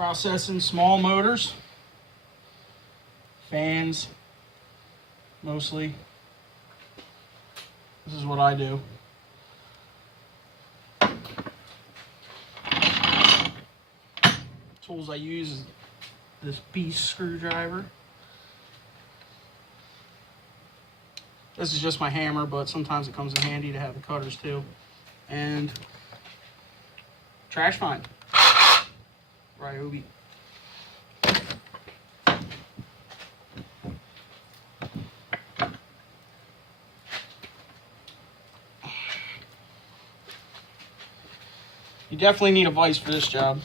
processing small motors, fans, mostly. This is what I do. Tools I use is this beast screwdriver. This is just my hammer, but sometimes it comes in handy to have the cutters too. And trash find. Ryobi. You definitely need a vise for this job.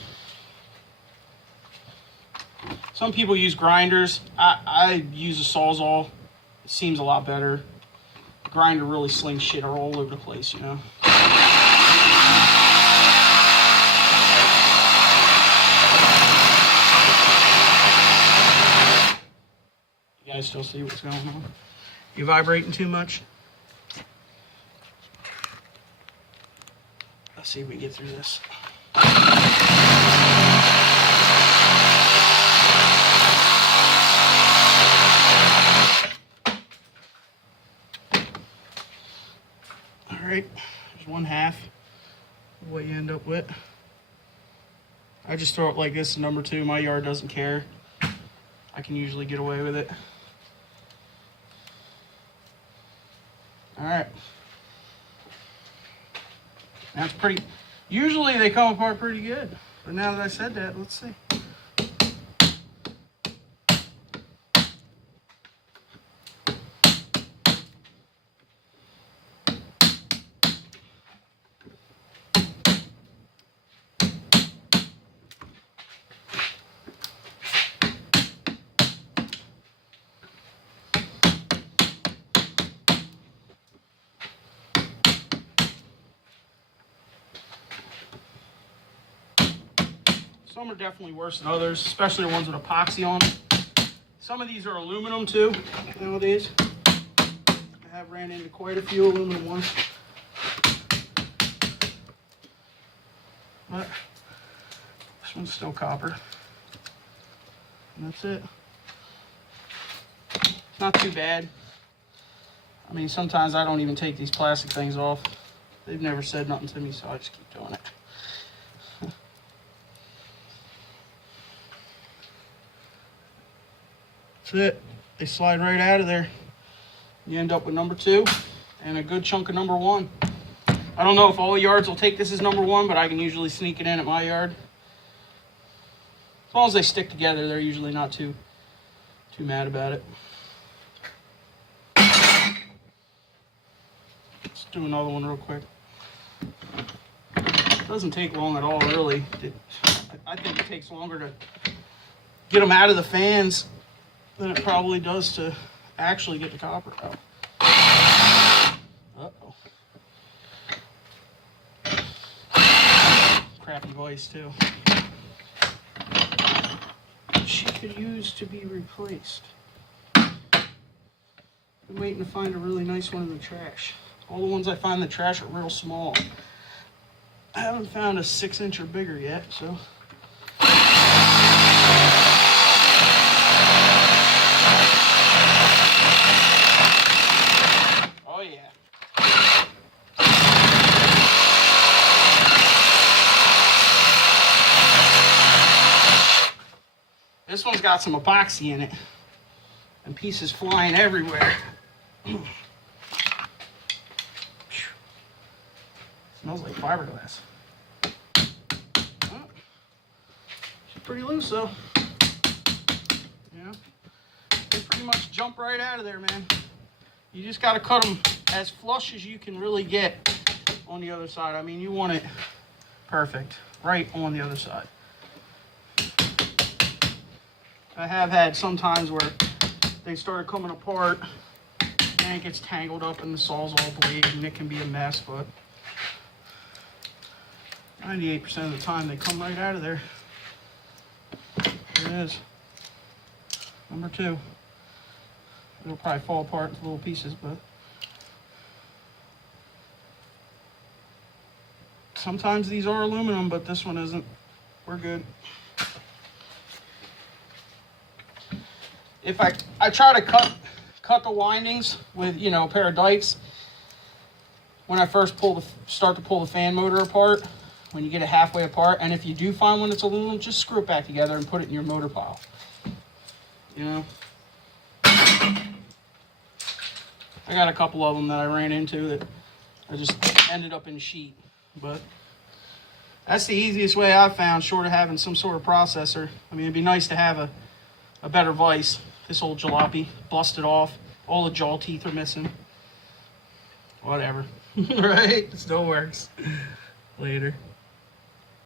Some people use grinders. I use a Sawzall. It seems a lot better. The grinder really slings shit all over the place, you know. You guys still see what's going on? You vibrating too much? Let's see if we get through this. All right, there's 1/2 of what you end up with. I just throw it like this, number 2. My yard doesn't care. I can usually get away with it. All right. That's pretty, usually they come apart pretty good. But now that I said that, let's see. Some are definitely worse than others, especially the ones with epoxy on them. Some of these are aluminum too, nowadays. I have ran into quite a few aluminum ones. But this one's still copper. And that's it. Not too bad. I mean, sometimes I don't even take these plastic things off. They've never said nothing to me, so I just keep doing it. That's it. They slide right out of there. You end up with number 2 and a good chunk of number 1. I don't know if all yards will take this as number 1, but I can usually sneak it in at my yard. As long as they stick together, they're usually not too mad about it. Let's do another one real quick. It doesn't take long at all, really. I think it takes longer to get them out of the fans than it probably does to actually get the copper out. Uh-oh. Crappy voice, too. She could use to be replaced. Been waiting to find a really nice one in the trash. All the ones I find in the trash are real small. I haven't found a 6-inch or bigger yet, so. Oh yeah. This one's got some epoxy in it and pieces flying everywhere. Smells like fiberglass. Oh, she's pretty loose though. Yeah, they pretty much jump right out of there, man. You just got to cut them as flush as you can really get on the other side. I mean, you want it perfect, right on the other side. I have had some times where they started coming apart and it gets tangled up in the Sawzall blade and it can be a mess, but 98% of the time they come right out of there. There it is. Number 2. It'll probably fall apart into little pieces, but sometimes these are aluminum, but this one isn't. We're good. if I try to cut the windings with, you know, a pair of dikes when I first start to pull the fan motor apart, when you get it halfway apart. And if you do find one that's aluminum, just screw it back together and put it in your motor pile. You know, I got a couple of them that I ran into that I just ended up in sheet, but that's the easiest way I've found, short of having some sort of processor. I mean, it'd be nice to have a better vise. This old jalopy busted off. All the jaw teeth are missing. Whatever. Right? It still works. Later.